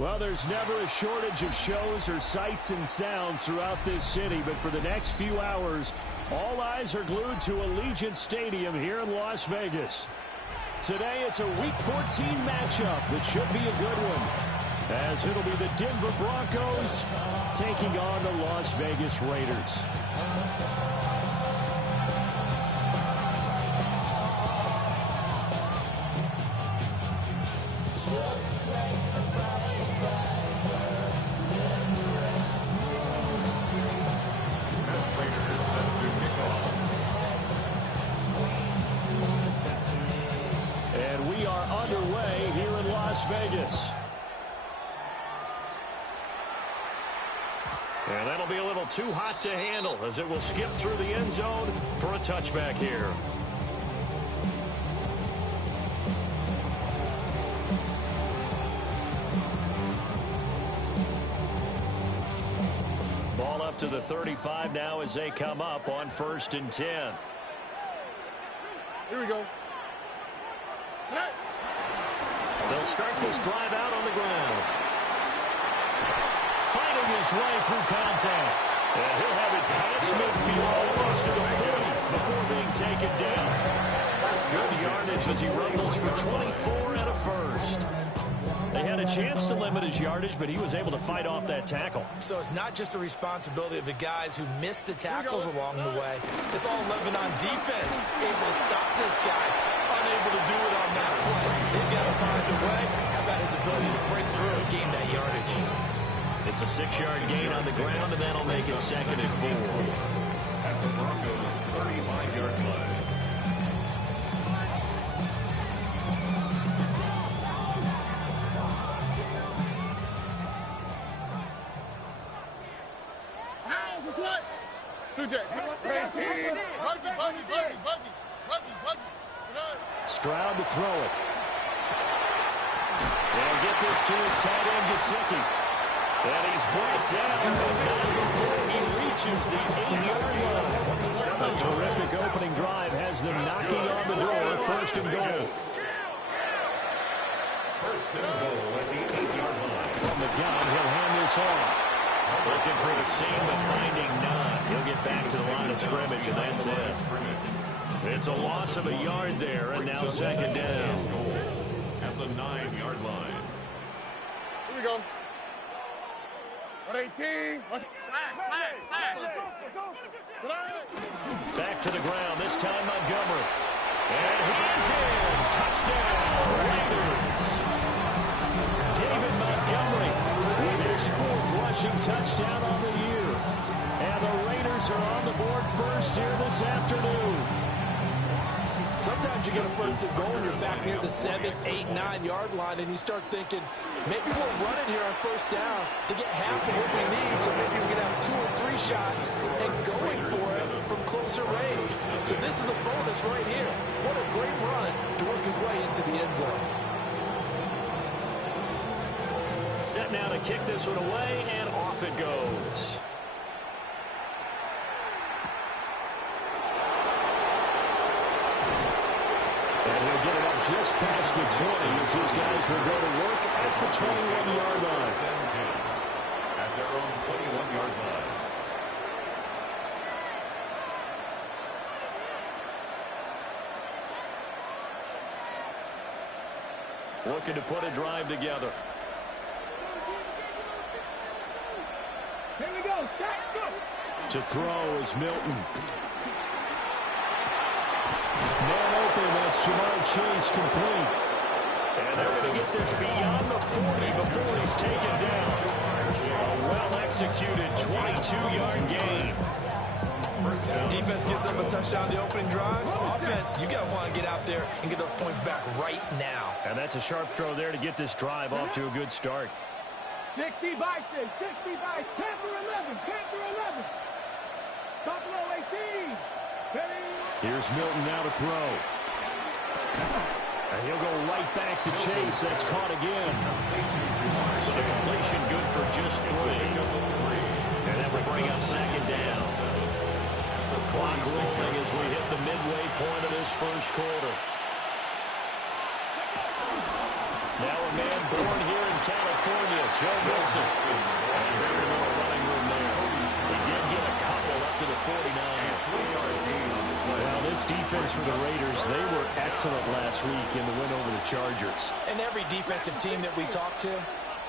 Well, there's never a shortage of shows or sights and sounds throughout this city, but for the next few hours, all eyes are glued to Allegiant Stadium here in Las Vegas. Today, it's a Week 14 matchup that should be a good one, as it'll be the Denver Broncos taking on the Las Vegas Raiders. Vegas. And that'll be a little too hot to handle as it will skip through the end zone for a touchback here. Ball up to the 35 now as they come up on 1st and 10. Here we go. They'll start this drive out on the ground. Fighting his way through contact. And he'll have it past midfield almost to the 40 before being taken down. Good yardage as he rumbles for 24 and a first. They had a chance to limit his yardage, but he was able to fight off that tackle. So it's not just the responsibility of the guys who missed the tackles along the way. It's all Lebanon defense able to stop this guy, unable to do it on that play. They've got to find a way. How about his ability to break through and gain that yardage? It's a 6-yard gain on the ground, and that'll make it 2nd and 4. At the Broncos' 35-yard line. Stroud to throw it. They'll get this to his tight end, Gesicki. And he's brought down, but not before he reaches the 8-yard line. A terrific opening drive has them knocking on the door. 1st and goal. 1st and goal at the 8-yard line. From the gun, he'll hand this off. Looking for the seam, but finding none. He'll get back to the line of scrimmage, and that's it. It's a loss of a yard there, and now 2nd down. At the 9-yard line. Here we go. 118. Back to the ground, this time Montgomery. And he's in. Touchdown, Raiders. David Montgomery with his 4th rushing touchdown on the year. And the Raiders are on the board first here this afternoon. Sometimes you get a 1st and goal and you're back near the 7, 8, 9-yard line, and you start thinking, maybe we'll run it here on 1st down to get half of what we need, so maybe we can have 2 or 3 shots and going for it from closer range. So this is a bonus right here. What a great run to work his way into the end zone. Set now to kick this one away, and off it goes. And he'll get it up just past the 20 as his guys will go to work at the 21-yard line. At their own 21-yard line. Looking to put a drive together. Here we go. To throw is Milton. Man open, that's Jamar Chase complete. And they're going to get this beyond the 40 before he's taken down. A well-executed 22-yard gain. Defense gives up a touchdown the opening drive. Offense, you got to want to get out there and get those points back right now. And that's a sharp throw there to get this drive off to a good start. 60 by 6, 60 by Panther 11, Panther 11. Buffalo 18. Here's Milton now to throw. And he'll go right back to Chase. That's caught again. So the completion good for just 3. And that will bring up 2nd down. The clock rolling as we hit the midway point of this 1st quarter. Now a man born here in California, Joe Wilson. And very little running room there. He did get a couple up to the 49. Well, this defense for the Raiders, they were excellent last week in the win over the Chargers. And every defensive team that we talk to,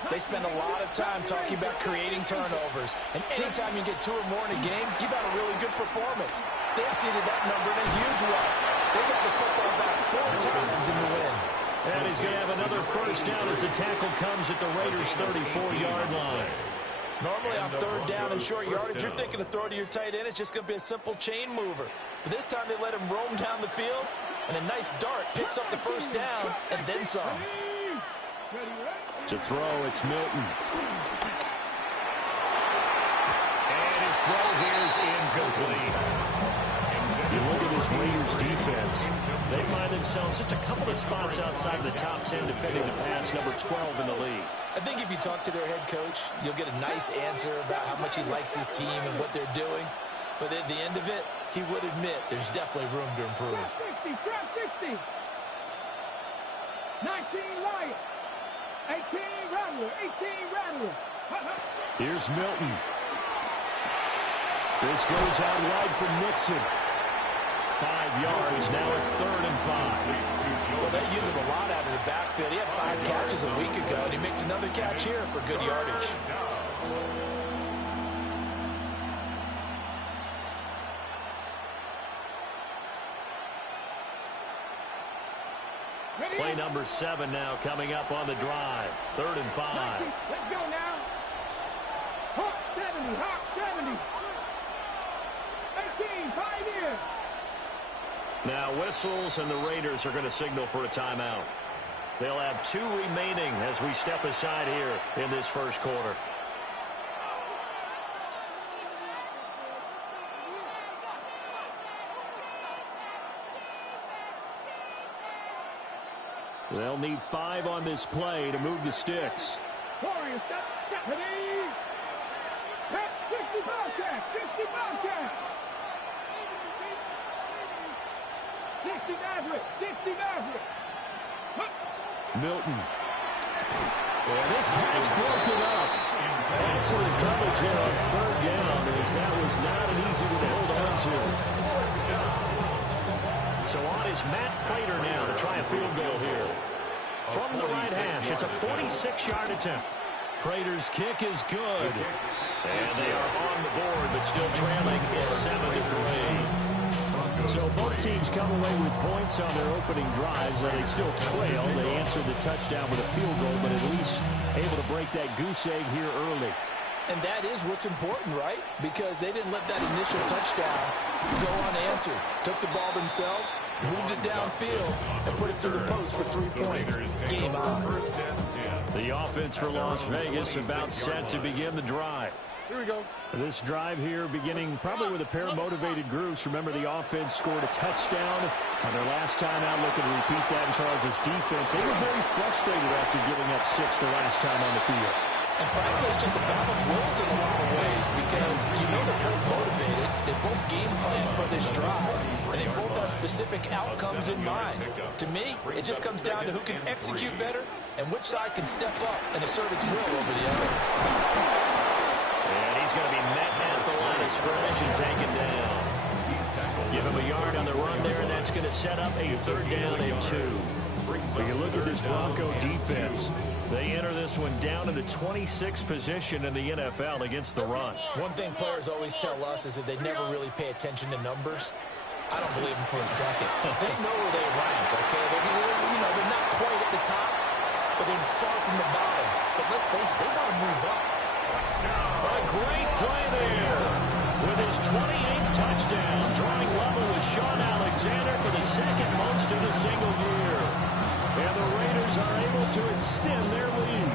they spend a lot of time talking about creating turnovers. And anytime you get 2 or more in a game, you've had a really good performance. They exceeded that number in a huge way. They got the football back 4 times in the win. And he's going to have another first down as the tackle comes at the Raiders' 34-yard line. Normally on 3rd down and short yardage, you're thinking to throw to your tight end. It's just going to be a simple chain mover. But this time they let him roam down the field, and a nice dart picks up the first down and then some. To throw, it's Milton. And his throw here is incomplete. You look at this Raiders defense, they find themselves just a couple of spots outside of the top 10 defending the pass, number 12 in the league. I think if you talk to their head coach, you'll get a nice answer about how much he likes his team and what they're doing. But at the end of it, he would admit there's definitely room to improve. Trap 60. 19 Lion. 18 Rattler. 18 Rattler. Here's Milton. This goes out wide for Nixon. 5 yards. Now it's 3rd and 5. Well, they use him a lot out of the backfield. He had 5 catches a week ago, and he makes another catch here for good yardage. Play number 7 now coming up on the drive. 3rd and 5. Let's go now. Hawk 70. Hawk 70. 18. 5 years. Now whistles, and the Raiders are going to signal for a timeout. They'll have 2 remaining as we step aside here in this first quarter. They'll need 5 on this play to move the sticks. Warriors, step, ready. 60 Bobcat. 60 Bobcat. 60 Maverick. 60 Maverick. Milton. Well, this pass broken up. Excellent coverage here on 3rd down, as that was not an easy one to hold on to. So on is Matt Prater now to try a field goal here. From the right hash, it's a 46-yard attempt. Prater's kick is good. And they are on the board, but still trailing. It's 7-3. So both teams come away with points on their opening drives. They still trail. They answered the touchdown with a field goal, but at least able to break that goose egg here early. And that is what's important, right? Because they didn't let that initial touchdown go unanswered. Took the ball themselves, moved it downfield, and put it through the post for 3 points. Game on. The offense for Las Vegas about set to begin the drive. Here we go. This drive here beginning probably with a pair of motivated groups. Remember, the offense scored a touchdown on their last time out. Looking to repeat that in Charles' defense. They were very frustrated after giving up 6 the last time on the field. And frankly, it's just a battle of wills in a lot of ways because you know they're both motivated. They both game plan for this drive, and they both have specific outcomes in mind. To me, it just comes down to who can execute better and which side can step up and assert its will over the other. And he's going to be met at the line of scrimmage and taken down. Give him a yard on the run there, and that's going to set up a 3rd down and 2. So you look at this Bronco defense. They enter this one down in the 26th position in the NFL against the run. One thing players always tell us is that they never really pay attention to numbers. I don't believe them for a second. They know where they rank, okay? They're not quite at the top, but they're far from the bottom. But let's face it, they got to move up. A great play there with his 28th touchdown, drawing level with Sean Alexander for the 2nd most in a single year. And the Raiders are able to extend their lead.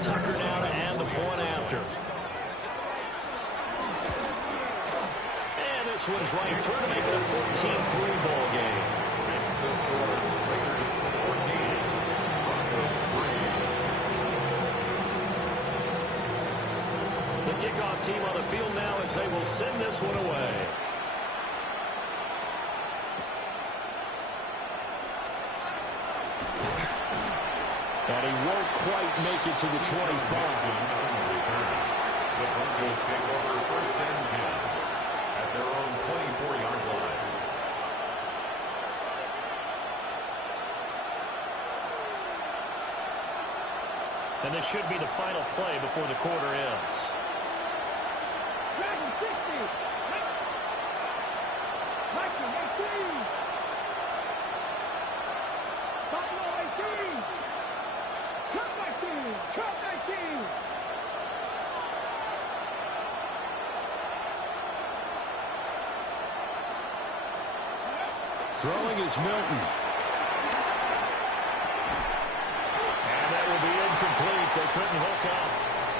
Tucker now to add the point after. And this one's right through to make it a 14-3 ball game. The kickoff team on the field now as they will send this one away. And he won't quite make it to the 25. The Broncos take over first and 10 at their own 24-yard line. And this should be the final play before the quarter ends. Dragon 60. Michael 18. Buffalo 18. Cut 19. Cut 19. Throwing is Milton. And that will be incomplete. They couldn't hook up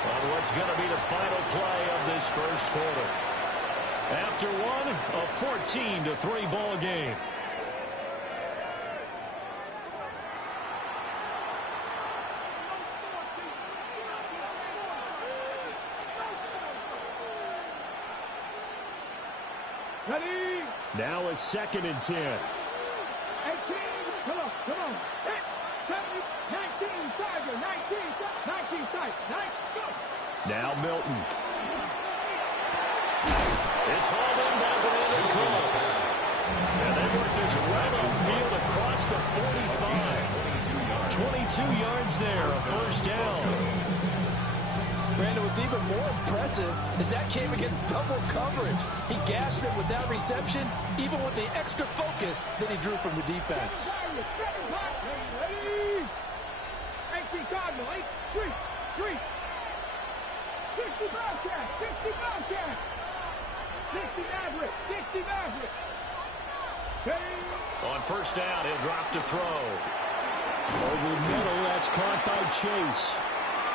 on what's going to be the final play of this first quarter. After one, a 14-3 ball game. Ready? Now a second and 10. 18. Come on. 17, 19, Tiger. 19, sight. 9, go. Now Milton. It's hauled in by Brandon Cooks. And they work this right on field across the 45. 22 yards there, a first down. Brandon, what's even more impressive is that came against double coverage. He gashed them with that reception, even with the extra focus that he drew from the defense. Ready? 18 Cardinal, 8, 3. 60 Bobcat, 60 Bobcat. 60 Maverick, 60 Maverick. On first down, he'll drop to throw. Over the middle, that's caught by Chase.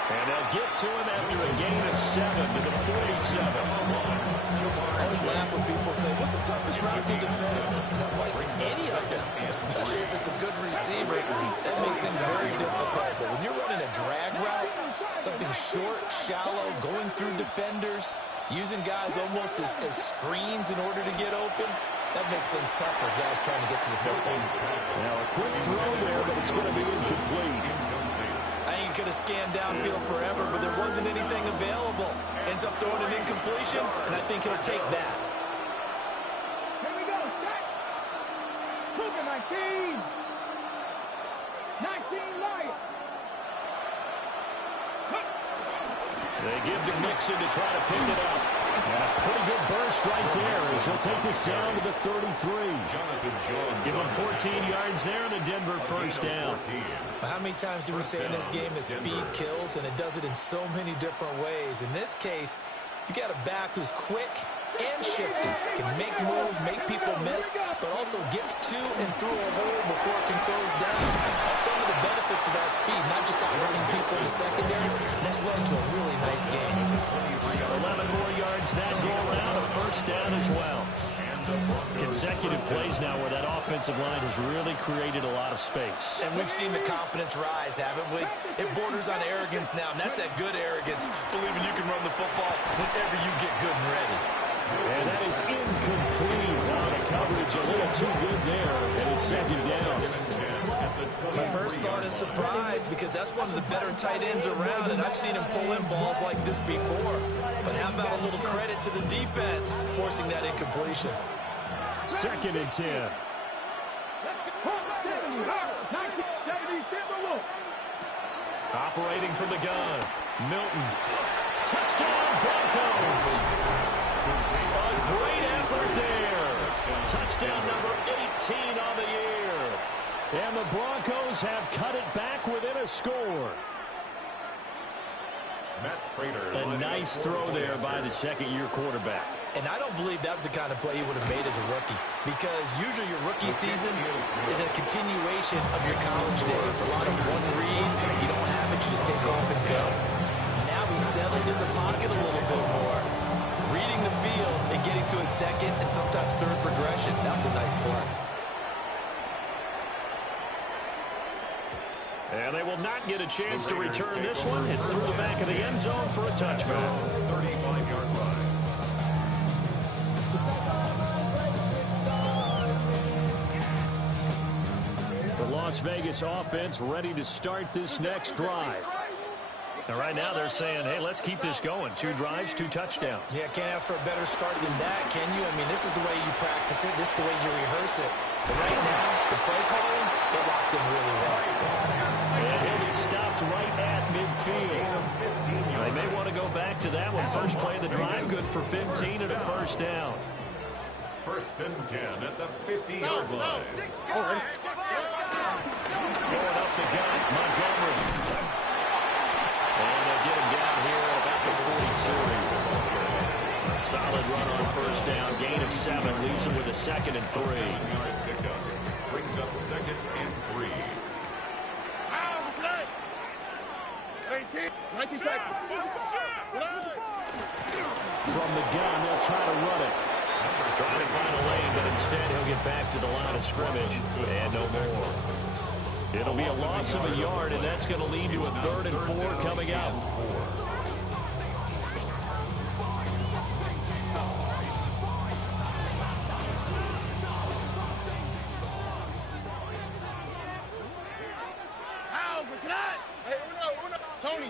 And they'll get to him after a gain of 7 to the 47. I always laugh when people say, what's the toughest route to defend? Not like any of them, especially if it's a good receiver. That makes things very difficult. But when you're running a drag route, something short, shallow, going through defenders, using guys almost as screens in order to get open, that makes things tough for guys trying to get to the football. Now a quick throw there, but it's going to be incomplete. I think he could have scanned downfield forever, but there wasn't anything available. Ends up throwing an incompletion, and I think he'll take that. Here we go, set. Cougar 19. 19 Lion. They give to Mixon to try to pick it up. And a pretty good burst right there as he'll take this down to the 33. Give him 14 yards there and a Denver first down. How many times do we say in this game that speed kills, and it does it in so many different ways? In this case, you got a back who's quick and shifty, can make moves, make people miss, but also gets to and through a hole before it can close down. That's some of the benefits of that speed, not just outrunning people in the secondary. That led to a really nice game. 11 more yards that go around, a first down as well. Consecutive plays now where that offensive line has really created a lot of space. And we've seen the confidence rise, haven't we? It borders on arrogance now, and that's that good arrogance, believing you can run the football whenever you get good and ready. And that is incomplete. Wow, the coverage a little too good there, and it's second down. My first thought is surprise, because that's one of the better tight ends around, and I've seen him pull in balls like this before. But how about a little credit to the defense forcing that incompletion? Second and 10. 70, Timberwolves. Operating from the gun. Milton. Touchdown, Broncos. A great effort there. Touchdown number 18 on the year. And the Broncos have cut it back within a score. A nice throw there by the second-year quarterback. And I don't believe that was the kind of play he would have made as a rookie, because usually your rookie season is a continuation of your college days. A lot of one reads, and if you don't have it, you just take off and go. Now he's settled in the pocket a little bit more, reading the field and getting to a second and sometimes third progression. That was a nice play. And they will not get a chance to return this one. It's through the back of the end zone for a touchback. 35-yard line. The Las Vegas offense ready to start this next drive. And right now they're saying, hey, let's keep this going. 2 drives, 2 touchdowns. Yeah, can't ask for a better start than that, can you? I mean, this is the way you practice it. This is the way you rehearse it. But right now, the play calling, they're locked in really well. And he'll be stopped right at midfield. They may want to go back to that one. First play of the drive, good for 15 and a first down. First and 10 at the 50-yard line. Going up the gut, Montgomery. And they'll get him down here at about the 42. Solid run on first down. Gain of 7. Leaves him with a 2nd and 3. 7-yard pickup. Brings up 2nd and 3. From the gun, they'll try to run it. Trying to find a lane, but instead he'll get back to the line of scrimmage. And no more. It'll be a loss of a yard, and that's going to lead to a 3rd and 4 coming up.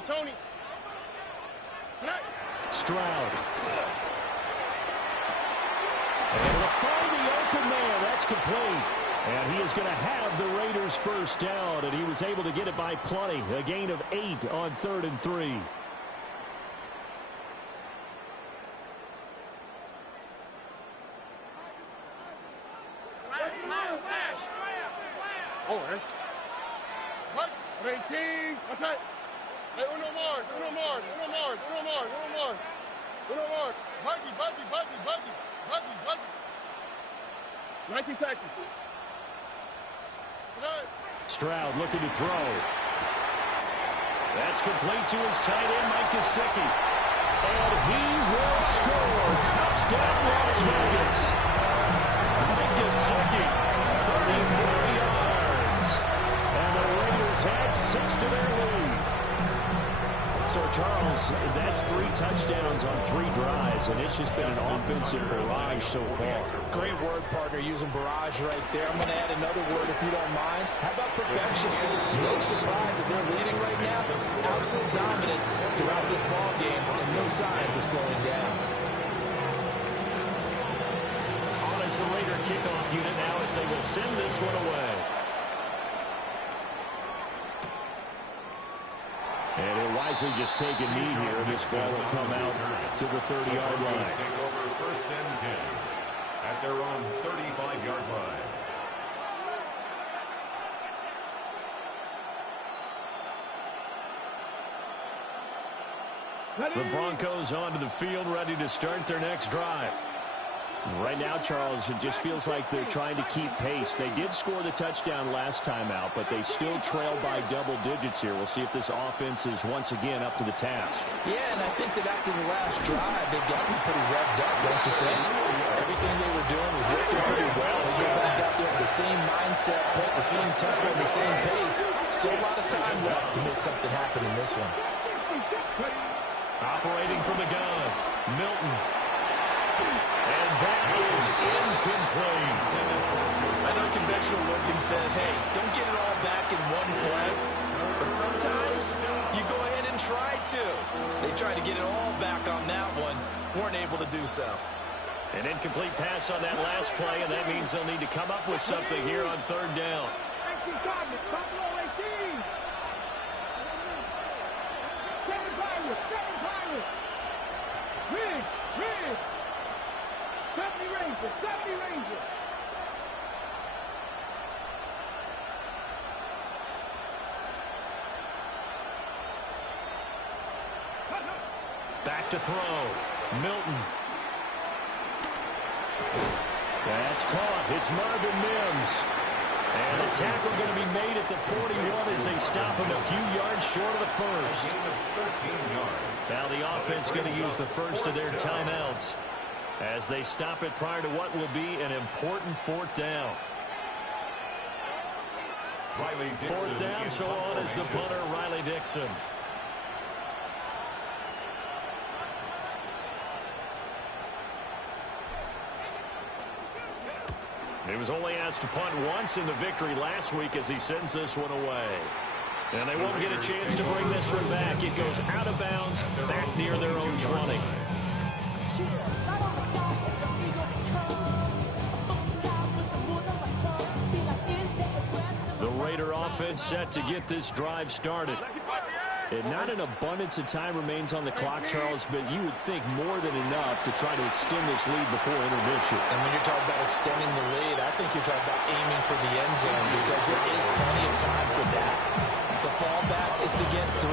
Tony. Stroud. And to find the open man, that's complete. And he is going to have the Raiders first down, and he was able to get it by plenty. A gain of 8 on 3rd and 3. What's that? Hey, uno more. Buggy. 19 Texas. Stroud looking to throw. That's complete to his tight end, Mike Gesicki. And he will score. Touchdown, Las Vegas. Mike Gesicki, 34 yards. And the Raiders add 6 to their lead. So, Charles, that's 3 touchdowns on 3 drives, and it's just been an offensive barrage so far. Great word, partner, using barrage right there. I'm going to add another word if you don't mind. How about perfection? No surprise that they're leading right now. Absolute dominance throughout this ball game, and no signs of slowing down. On as the Raider kickoff unit now as they will send this one away. And he'll wisely just take a knee here. This ball will come out to the 30-yard line. Take over first and 10 at their own 35-yard line. The Broncos onto the field, ready to start their next drive. Right now, Charles, it just feels like they're trying to keep pace. They did score the touchdown last time out, but they still trail by double digits here. We'll see if this offense is once again up to the task. Yeah, and I think that after the last drive, they've gotten pretty revved up, don't you think? Everything they were doing was working pretty well. They get back out there with the same mindset, the same tempo, and the same pace. Still a lot of time left to make something happen in this one. Operating from the gun, Milton. And that is incomplete. I know conventional wisdom says, hey, don't get it all back in one play. But sometimes you go ahead and try to. They tried to get it all back on that one. Weren't able to do so. An incomplete pass on that last play, and that means they'll need to come up with something here on 3rd down. Back to throw. Milton. That's caught. It's Marvin Mims. And a tackle going to be made at the 41 as they stop him a few yards short of the first. Now the offense going to use the first of their timeouts as they stop it prior to what will be an important 4th down. 4th down, so on is the punter, Riley Dixon. He was only asked to punt once in the victory last week as he sends this one away. And they won't get a chance to bring this one back. It goes out of bounds, back near their own 20. The Raider offense set to get this drive started. And not an abundance of time remains on the clock, Charles, but you would think more than enough to try to extend this lead before intermission. And when you're talking about extending the lead, I think you're talking about aiming for the end zone because there is plenty of time for that. The fallback is to get 3.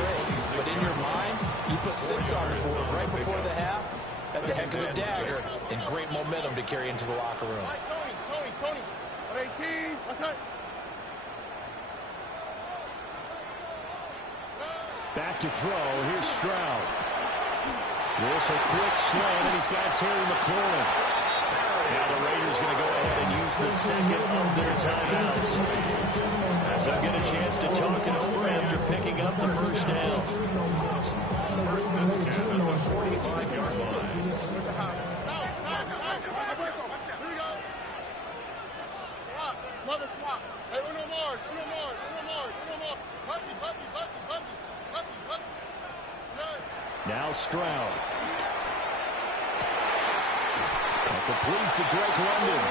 But in your mind, you put 6 on the board right before the half. That's a heck of a dagger and great momentum to carry into the locker room. Tony. 18. What's up? Back to throw. Here's Stroud. This a quick slant, and he's got Terry McLaurin. Now the Raiders going to go ahead and use the second of their timeouts. As they'll get a chance to talk it over after picking up the first down. First and 10 on the 45-yard line. Here we go. Swap. Mother swap. Hey, uno more. Puppy. Now Stroud. Complete to Drake London.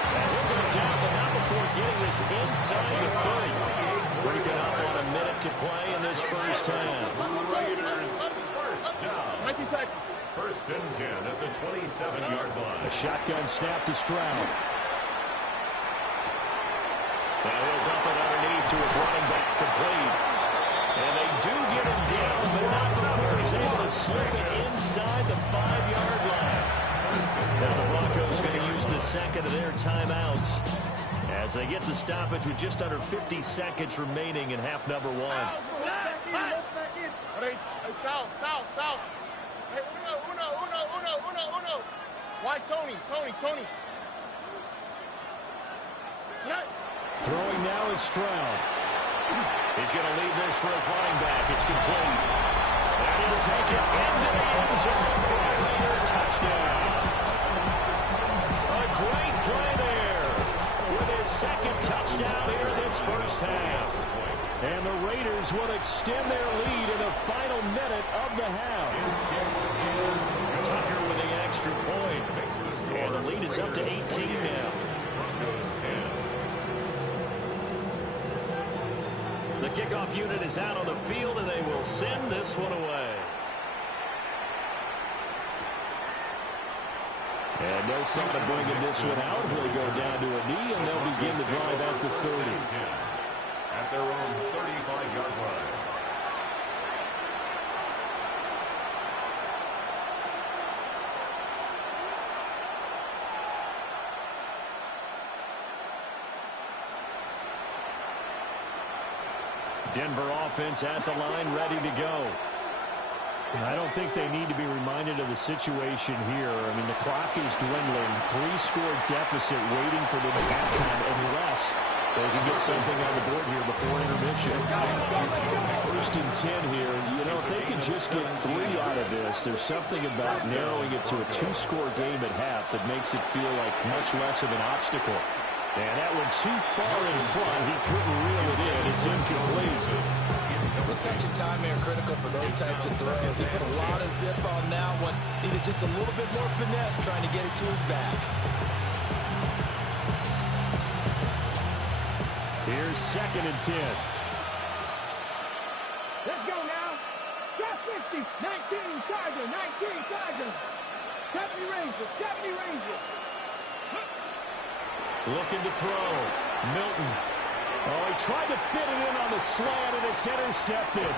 And he'll go down, but not before getting this inside the 30. Creeping up on a minute to play in this first half. Raiders first down. First and 10 at the 27-yard line. A shotgun snap to Stroud. And he'll dump it underneath to his running back, complete. And they do get him down, but not before he's able to slip it inside the 5-yard line. Now the Broncos going to use the second of their timeouts as they get the stoppage with just under 50 seconds remaining in half number 1. Hey, south. Hey, uno. Why Tony? Throwing now is Stroud. He's going to leave this for his running back. It's complete. And he'll take it into the end zone for a Raider touchdown. A great play there with his second touchdown here in this first half. And the Raiders will extend their lead in the final minute of the half. Tucker with the extra point. And the lead is up to 18 now. Broncos 10. The kickoff unit is out on the field, and they will send this one away. And no thought of bringing this one out. He'll go down to a knee, and they'll begin the drive at the 30. At their own 35-yard line. Denver offense at the line, ready to go. I don't think they need to be reminded of the situation here. I mean, the clock is dwindling. 3-score deficit waiting for them at halftime unless they can get something on the board here before intermission. First and 10 here. You know, if they can just get 3 out of this, there's something about narrowing it to a 2-score game at half that makes it feel like much less of an obstacle. And that one too far in front. He couldn't reel it in. It's incomplete. The touch and time here critical for those types of throws. He put a lot of zip on that one. Needed just a little bit more finesse trying to get it to his back. Here's second and 10. Let's go now. Got 50. 19 Charger. Deputy Ranger. Looking to throw. Milton. Oh, he tried to fit it in on the slant, and it's intercepted.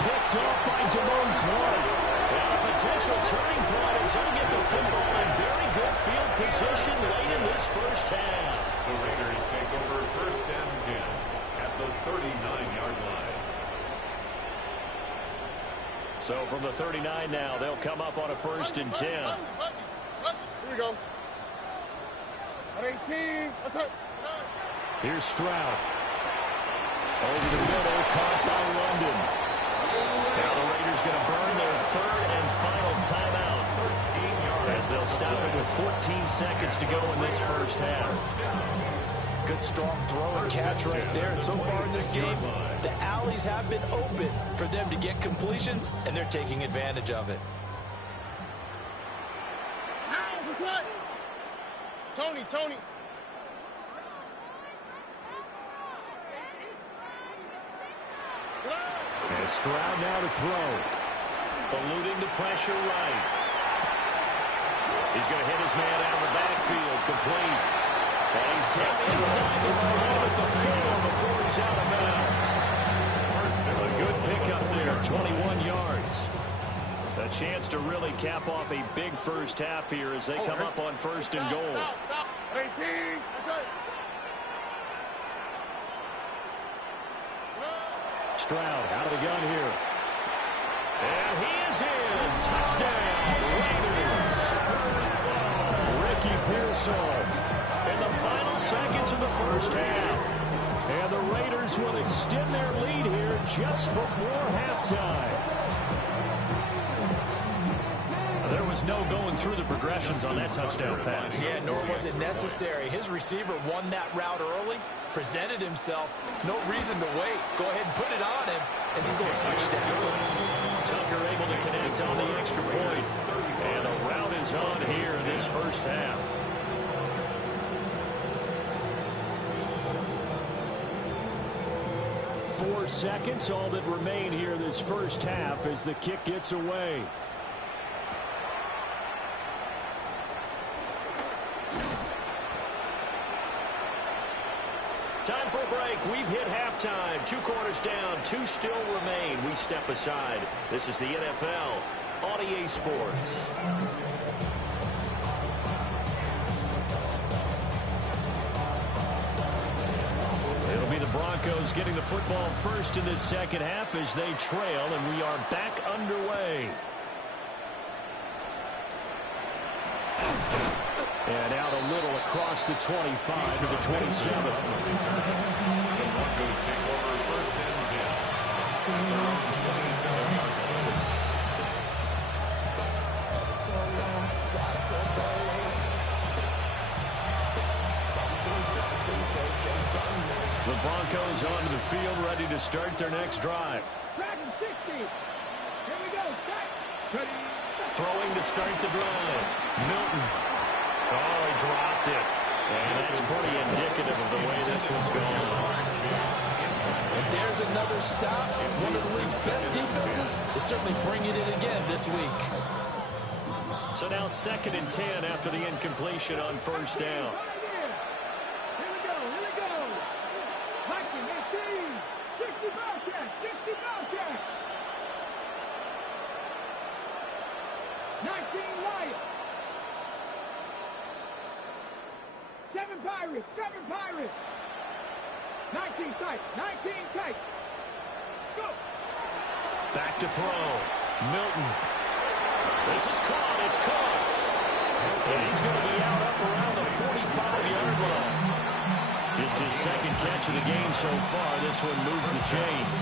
Picked off by Damone Clark. And a potential turning point as he'll get the football in very good field position late in this first half. The Raiders take over first and 10 at the 39-yard line. So from the 39 now, they'll come up on a first and 10. Here we go. 18. What's up? Here's Stroud. Over the middle, caught by London. Now the Raiders going to burn their third and final timeout as they'll they'll stop it with 14 seconds to go in this first half. Good, strong throw and catch right there. And so far in this game, the alleys have been open for them to get completions, and they're taking advantage of it. Tony. And Stroud now to throw. Eluding the pressure right. He's going to hit his man out of the backfield. Complete. And he's down inside the 4 with the 4 before he's out of bounds. A good pickup there, 21 yards. A chance to really cap off a big first half here as they come up on 1st and goal. 18. That's it. Stroud out of the gun here. And he is in. Touchdown, Raiders. Ricky Pearsall in the final seconds of the first half. And the Raiders will extend their lead here just before halftime. There was no going through the progressions on that touchdown pass. Yeah, nor was it necessary. His receiver won that route early, presented himself. No reason to wait. Go ahead and put it on him and score a touchdown. Tucker able to connect on the extra point. And the route is on here in this first half. Four seconds, all that remain here this first half as the kick gets away. Time for a break. We've hit halftime. 2 quarters down. 2 still remain. We step aside. This is the NFL on EA Sports. It'll be the Broncos getting the football first in this second half as they trail, and we are back underway. And out a little across the 25 to the 27. The Broncos take over 1st and 10. 27. The Broncos onto the field, ready to start their next drive. Dragon 60. Here we go. Ready. Throwing to start the drive. Milton. Oh, he dropped it. And that's pretty indicative of the way this one's going. And there's another stop. One of the league's best defenses is certainly bringing it again this week. So now 2nd and 10 after the incompletion on 1st down. Here we go. Viking 18. 60 Bobcats. 60 Bobcats. 19 Lions. 7 Pirates. 7 Pirates. 19 Titans. 19 Titans. Go. Back to throw. Milton. This is caught. It's Cox. And he's going to be out up around the 45-yard line. Just his 2nd catch of the game so far. This one moves the chains.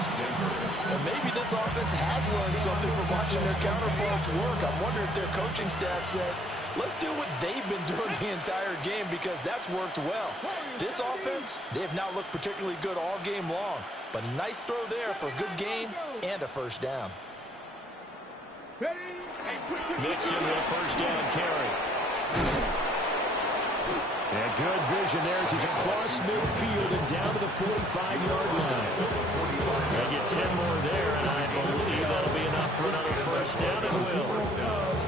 Well, maybe this offense has learned something from watching their counterparts work. I wonder if their coaching staff said, let's do what they've been doing the entire game because that's worked well. This offense, they have not looked particularly good all game long. But a nice throw there for a good game and a 1st down. Mixon with a 1st down carry. And good vision there as he's across midfield and down to the 45-yard line. They get 10 more there, and I believe that'll be enough for another 1st down. It will.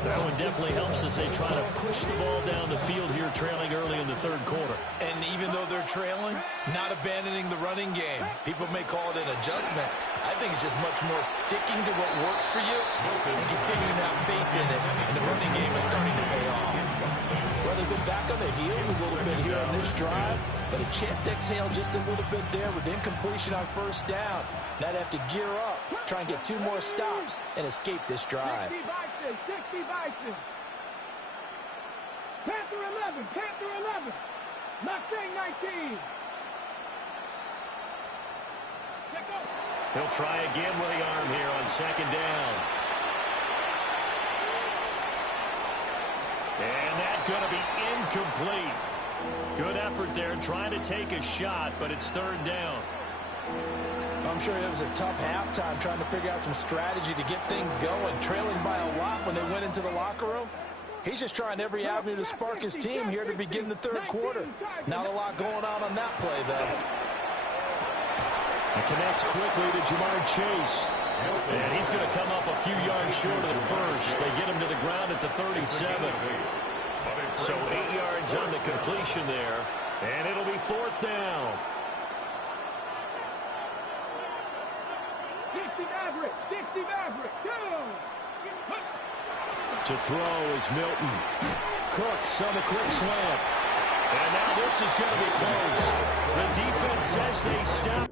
That one definitely helps as they try to push the ball down the field here, trailing early in the 3rd quarter. And even though they're trailing, not abandoning the running game. People may call it an adjustment. I think it's just much more sticking to what works for you and continuing to have faith in it. And the running game is starting to pay off. Well, they've been back on their heels a little bit here on this drive, but a chance to exhale just a little bit there with incompletion on 1st down. Now they have to gear up, try and get 2 more stops, and escape this drive. 60 Bison. Panther 11. Mustang 19. He'll try again with the arm here on 2nd down. And that's going to be incomplete. Good effort there trying to take a shot, but it's third down. I'm sure it was a tough halftime trying to figure out some strategy to get things going, trailing by a lot when they went into the locker room. He's just trying every avenue to spark his team here to begin the third quarter. Not a lot going on that play, though. It connects quickly to Jamar Chase. And he's going to come up a few yards short of the first. They get him to the ground at the 37. So 8 yards on the completion there. And it'll be fourth down. 60 Maverick, 60 Maverick, go! To throw is Milton. Cooks on the quick slant. And now this is going to be close. The defense says they stop.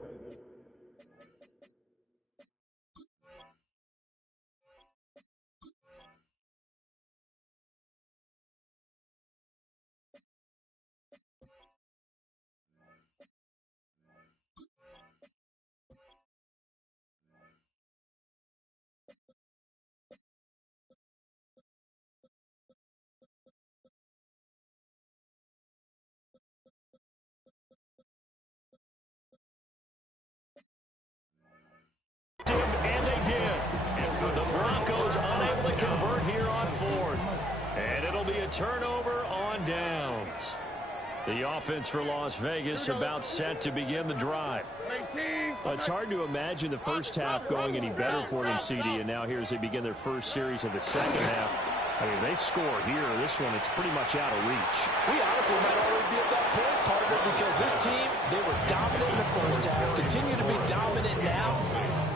And they did. The Broncos unable to convert here on fourth. And it'll be a turnover on downs. The offense for Las Vegas about set to begin the drive. It's hard to imagine the first half going any better for them, CD, and now here as they begin their first series of the second half. I mean, they score here. This one, it's pretty much out of reach. We honestly might already be at that point, partner, because this team, they were dominant in the first half, continue to be dominant now,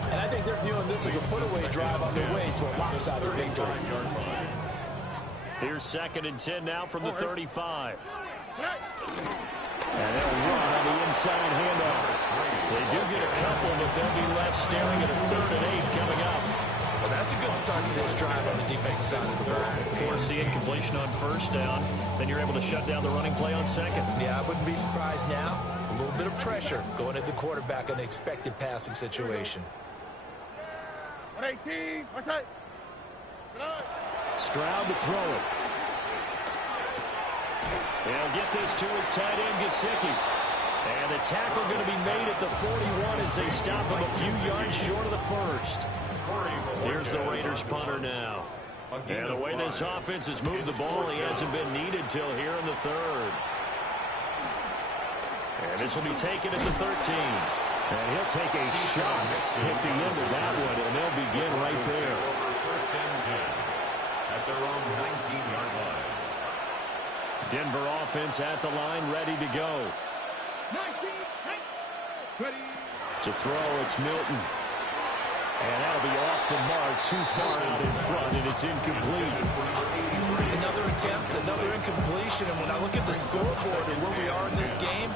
and I think they're viewing this as a put-away drive on their way to a lopsided victory. Here's 2nd and 10 now from the 35. And they'll run on the inside handoff. They do get a couple, but they'll be left staring at a 3rd and 8 coming up. Well, that's a good start to this drive on the defensive side of the ball. Force the incompletion on first down. Then you're able to shut down the running play on second. Yeah, I wouldn't be surprised now. A little bit of pressure going at the quarterback in the expected passing situation. 118, what's that? Stroud to throw it. They'll get this to his tight end, Gesicki. And the tackle going to be made at the 41 as they stop him a few yards short of the first. Here's the Raiders punter now. And the way this offense has moved the ball, he hasn't been needed till here in the third. And this will be taken at the 13. And he'll take a shot at the end of that one, and they'll begin right there. First and 10 at their own 19-yard line. Denver offense at the line, ready to go. 19, ready. To throw, it's Milton. And that'll be off the mark, too far out in front, and it's incomplete. Another attempt, another incompletion, and when I look at the scoreboard and where we are in this game,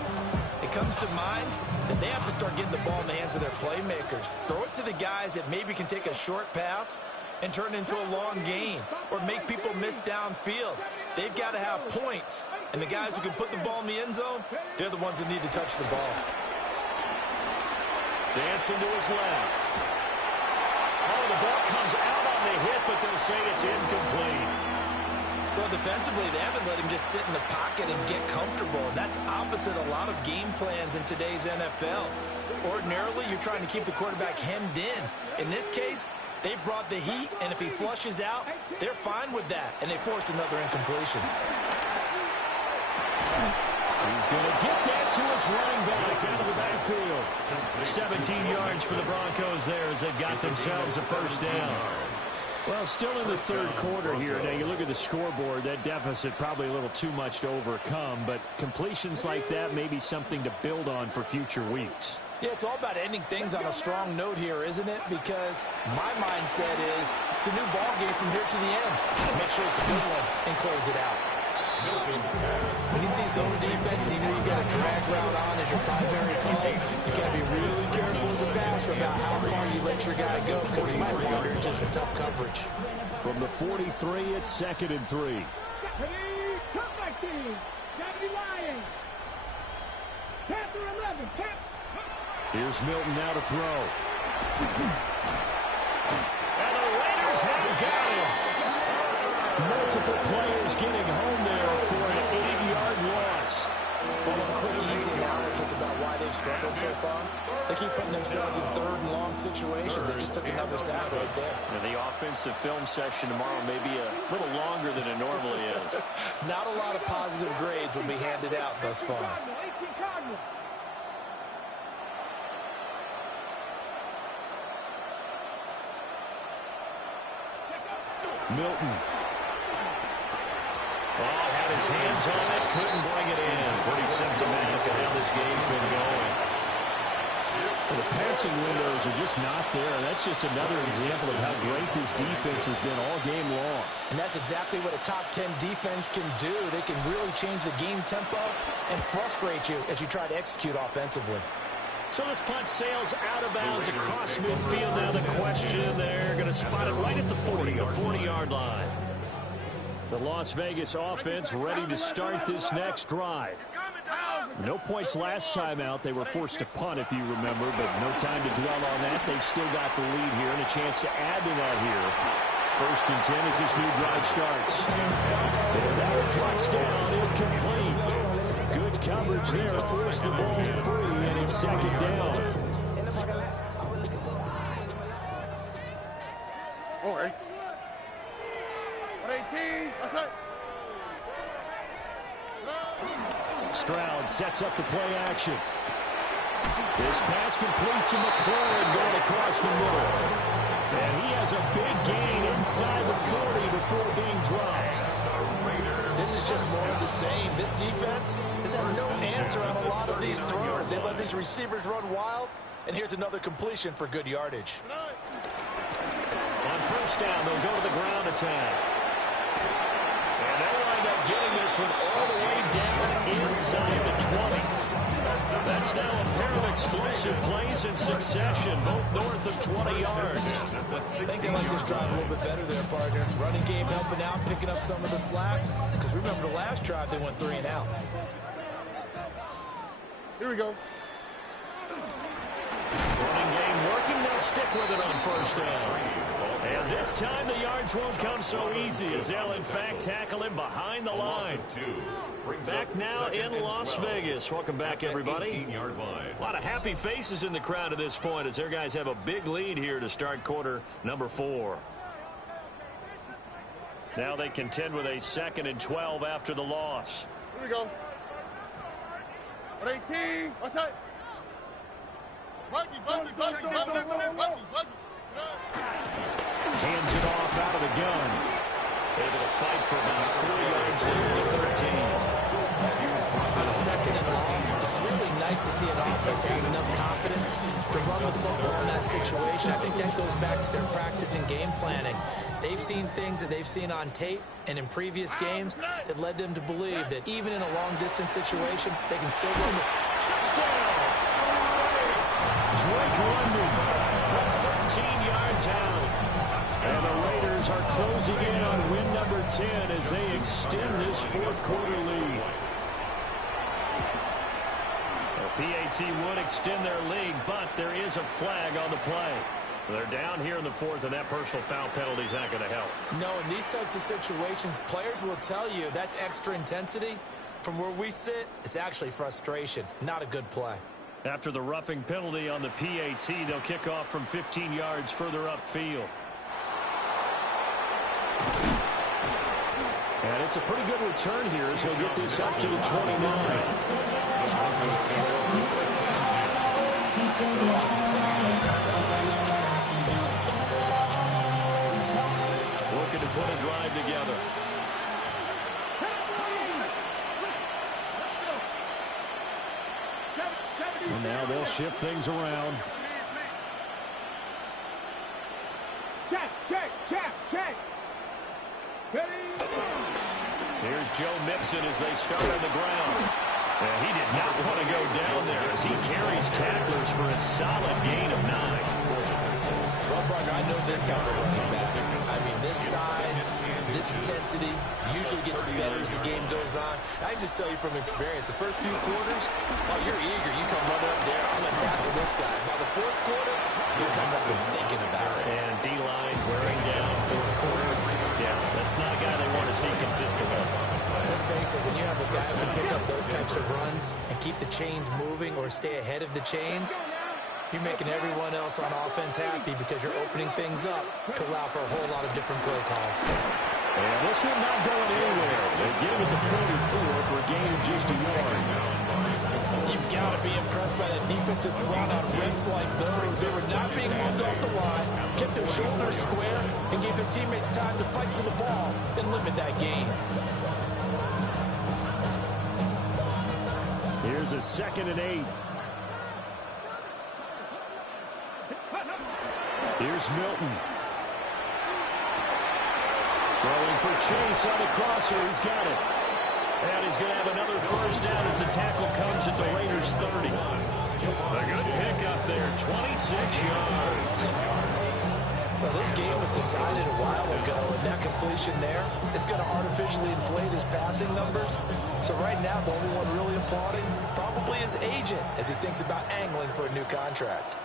it comes to mind that they have to start getting the ball in the hands of their playmakers. Throw it to the guys that maybe can take a short pass and turn it into a long gain or make people miss downfield. They've got to have points, and the guys who can put the ball in the end zone, they're the ones that need to touch the ball. Dancing to his left. Oh, the ball comes out on the hit, but they'll say it's incomplete. Well, defensively, they haven't let him just sit in the pocket and get comfortable, and that's opposite a lot of game plans in today's NFL. Ordinarily, you're trying to keep the quarterback hemmed in. In this case, they brought the heat, and if he flushes out, they're fine with that, and they force another incompletion. He's going to get that to his running back out of the backfield. 17 yards for the Broncos there as they've got themselves a first down. Well, still in the third quarter here. Now, you look at the scoreboard, that deficit probably a little too much to overcome, but completions like that may be something to build on for future weeks. Yeah, it's all about ending things on a strong note here, isn't it? Because my mindset is it's a new ball game from here to the end. Make sure it's a good one and close it out. When you see zone defense and you know you got a drag route on as your primary call, you got to be really careful as a passer about how far you let your guy go because he might wander into some tough coverage. From the 43, it's 2nd and 3. Ready, come back team. Gotta be lying. Panther 11, Here's Milton now to throw. And the Raiders have got him. Multiple players getting home there for an 8-yard loss. So one quick, easy analysis about why they've struggled so far. They keep putting themselves in third and long situations. They just took another sack right there. The offensive film session tomorrow may be a little longer than it normally is. Not a lot of positive grades will be handed out thus far. Milton. Oh, had his hands on it, couldn't bring it in. Pretty symptomatic of how this game's been going. Well, the passing windows are just not there. That's just another example of how great this defense has been all game long. And that's exactly what a top 10 defense can do. They can really change the game tempo and frustrate you as you try to execute offensively. So this punt sails out of bounds across midfield. Now the question, they're going to spot it right at the 40, the 40-yard line. The Las Vegas offense ready to start this next drive. No points last time out. They were forced to punt, if you remember, but no time to dwell on that. They've still got the lead here and a chance to add to that here. 1st and 10 as this new drive starts. And that one drops down, incomplete. Good coverage there, forced the ball free, and it's 2nd down. All right. 18, that's it. Stroud sets up the play action. This pass complete to McLaurin going across the middle. And he has a big gain inside the 40 before being dropped. This is just more of the same. This defense has had no answer on a lot of these throws. They let these receivers run wild, and here's another completion for good yardage. On 1st down, they'll go to the ground attack. And they'll wind up getting this one all the way down inside the 20. That's now a pair of explosive plays in succession, both north of 20 yards. I think they like this drive a little bit better there, partner. Running game helping out, picking up some of the slack. Because remember the last drive, they went 3 and out. Here we go. Running game working, they'll stick with it on 1st down. And this time the yards won't come so easy as they'll in fact tackle him behind the line. Back now in Las Vegas. Welcome back, everybody. A lot of happy faces in the crowd at this point as their guys have a big lead here to start quarter number 4. Now they contend with a 2nd and 12 after the loss. Here we go. 18, what's that? Hands it off out of the gun. Able to fight for about 4 yards there to 13. On a 2nd and long, it's really nice to see an offense that has enough confidence to run the football in that situation. I think that goes back to their practice and game planning. They've seen things that they've seen on tape and in previous games that led them to believe that even in a long-distance situation, they can still run the touchdown. Drake London from 13 yards out. And the Raiders are closing in on win number 10 as they extend this 4th quarter lead. The PAT would extend their lead, but there is a flag on the play. They're down here in the 4th, and that personal foul penalty is not going to help. No, in these types of situations, players will tell you that's extra intensity. From where we sit, it's actually frustration, not a good play. After the roughing penalty on the PAT, they'll kick off from 15 yards further upfield. And it's a pretty good return here as he'll get this up to the 29. Looking to put a drive together. And now they'll shift things around. Check. Here's Joe Mixon as they start on the ground. And he did not want to go down there as he carries tacklers for a solid gain of 9. Well, partner, I know this type of running back. I mean, this size, this intensity usually gets better as the game goes on. I can just tell you from experience, the first few quarters, oh, you're eager. You come running up there, I'm going to tackle this guy. By the 4th quarter, you're coming up and thinking about it. And D-line wearing down 4th quarter. Yeah, that's not a guy they want see consistently. Let's face it, when you have a guy who can pick up those types of runs and keep the chains moving or stay ahead of the chains, you're making everyone else on offense happy because you're opening things up to allow for a whole lot of different play calls. And this one not going anywhere. They get him at the 44 for a gain of just a yard. You've got to be impressed by that defensive front on rips like those. They were not being moved off the line, kept their shoulders square, and gave their teammates time to fight to the ball and limit that gain. Here's a 2nd and 8. Here's Milton. Throwing for Chase on the crosser. He's got it. And he's going to have another first down as the tackle comes at the Raiders' 30. A good pickup there, 26 yards. Well, this game was decided a while ago, and that completion there is going to artificially inflate his passing numbers. So right now, the only one really applauding probably his agent as he thinks about angling for a new contract.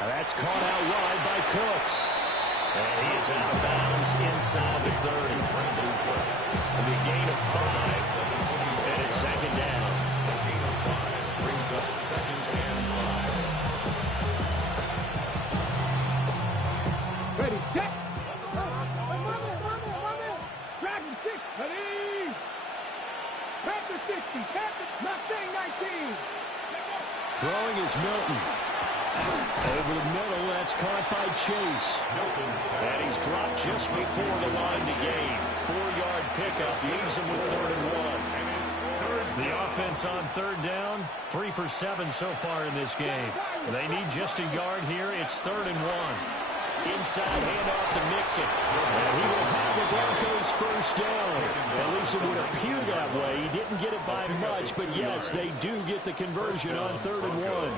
And that's caught out wide by Cooks. And he is out of bounds inside the 30. It'll be a gain of 5. And it's 2nd down. Brings up 2nd and 5. Ready, set. Dragon 6, ready. Panther 60, Panther, Mustang 19. Throwing is Milton. Over the middle, that's caught by Chase. And he's dropped just before the line to gain. 4-yard pickup leaves him with 3rd and 1. The offense on 3rd down, 3 for 7 so far in this game. They need just a yard here. It's 3rd and 1. Inside handoff to Mixon. And he will have the Broncos first down. At least it would appear that way. He didn't get it by much, but yes, they do get the conversion on 3rd and 1.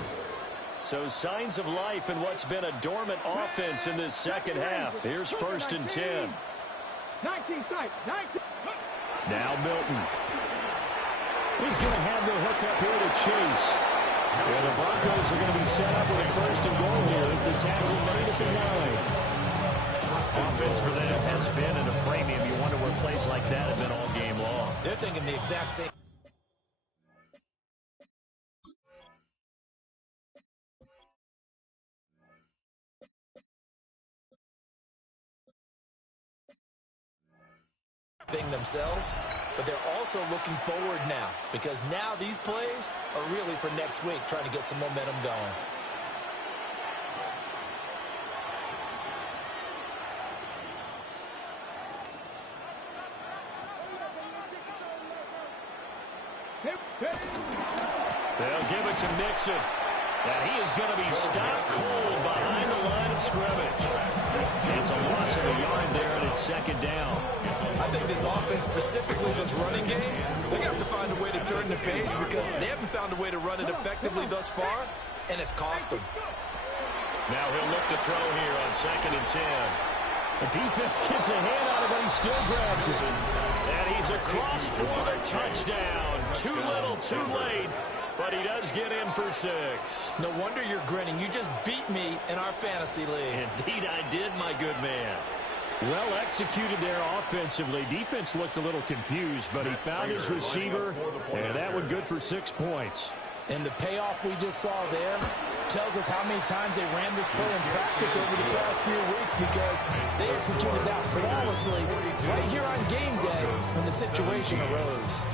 So signs of life in what's been a dormant offense in this second half. Here's 1st and 10. 19 sight, 19. Now Milton. He's going to have the hook up here to Chase. And the Broncos are going to be set up with a 1st and goal here as the tackle made at the 9. Offense for them has been at a premium. You wonder where plays like that have been all game long. They're thinking the exact same. Thing themselves, but they're also looking forward now because now these plays are really for next week, trying to get some momentum going. They'll give it to Mixon. And he is going to be stopped cold behind the line of scrimmage. It's a loss of a yard there, and it's 2nd down. I think this offense, specifically this running game, they're going to have to find a way to turn the page because they haven't found a way to run it effectively thus far, and it's cost them. Now he'll look to throw here on 2nd and 10. The defense gets a hand on it, but he still grabs it. And he's across for the touchdown. Too little, too late. But he does get in for 6. No wonder you're grinning. You just beat me in our fantasy league. Indeed I did, my good man. Well executed there offensively. Defense looked a little confused, but he found his receiver, and that one good for 6 points. And the payoff we just saw there tells us how many times they ran this play in practice over the past few weeks because they executed that flawlessly right here on game day when the situation arose.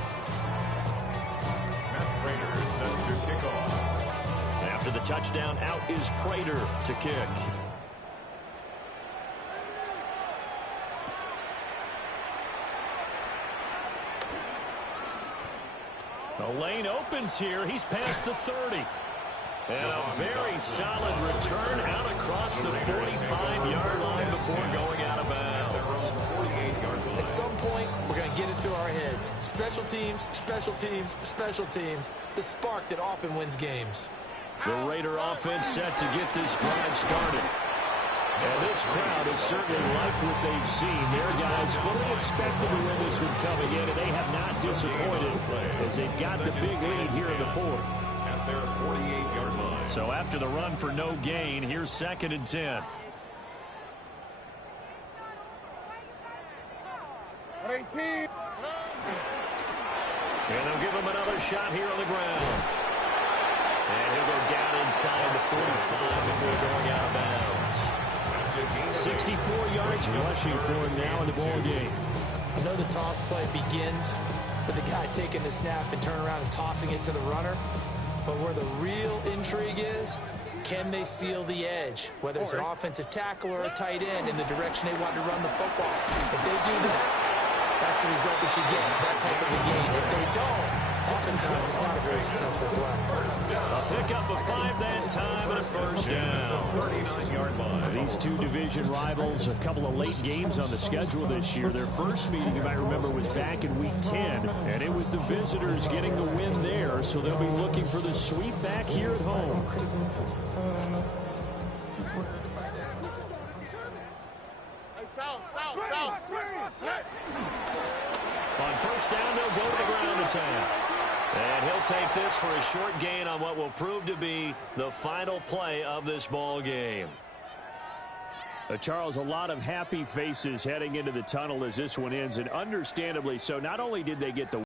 Prater set to kick off. After the touchdown, out is Prater to kick. The lane opens here. He's past the 30. And a very solid return out across the 45-yard line before going out of bounds. At some point, we're going to get it through our heads. Special teams, special teams, special teams. The spark that often wins games. The Raider offense set to get this drive started. And this crowd has certainly liked what they've seen. Their guys fully expected to win this one coming in, and they have not disappointed as they've got the big lead here in the 4th. At their 48-yard line. So after the run for no gain, here's 2nd and 10. 18. And they'll give him another shot here on the ground. And he'll go down inside the 45 before going out of bounds. 64 yards rushing for him now in the ball game. I know the toss play begins with the guy taking the snap and turning around and tossing it to the runner. But where the real intrigue is, can they seal the edge? Whether it's an offensive tackle or a tight end in the direction they want to run the football. If they do that, that's the result that you get, that type of a game. If they don't, oftentimes it's not a very successful play. A pickup of 5 that time and a first down. 39-yard line. These two division rivals, a couple of late games on the schedule this year. Their first meeting, you might remember, was back in Week 10, and it was the visitors getting the win there, so they'll be looking for the sweep back here at home. On first down, they'll go to the ground attack. And he'll take this for a short gain on what will prove to be the final play of this ball game. Charles, a lot of happy faces heading into the tunnel as this one ends, and understandably so. Not only did they get the